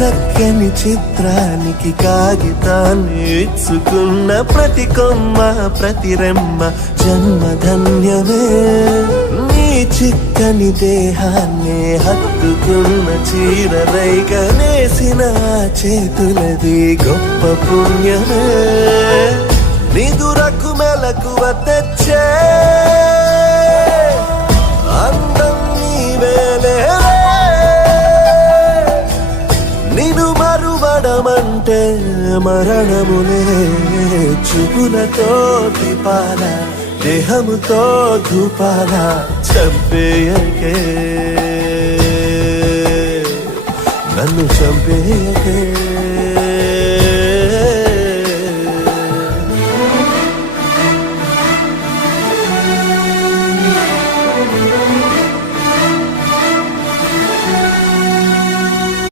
చక్కని చిత్రానికి కాగితాన్ని ఇచ్చుకున్న ప్రతి కొమ్మ ప్రతి రెమ్మ జన్మధన్యమే. నీ చిక్కని దేహాన్నే హత్తుకున్న చీరరైగా నేసిన చేతులది గొప్ప పుణ్యమే. నిదురకు మెలకువ తెచ్చే అందం నీవేలే. నిన్ను మరువడమంటే మరణములే. చూపులతో దీపాల దేహముతో ధూపాల చంపేయకే, నన్ను చంపేయకే.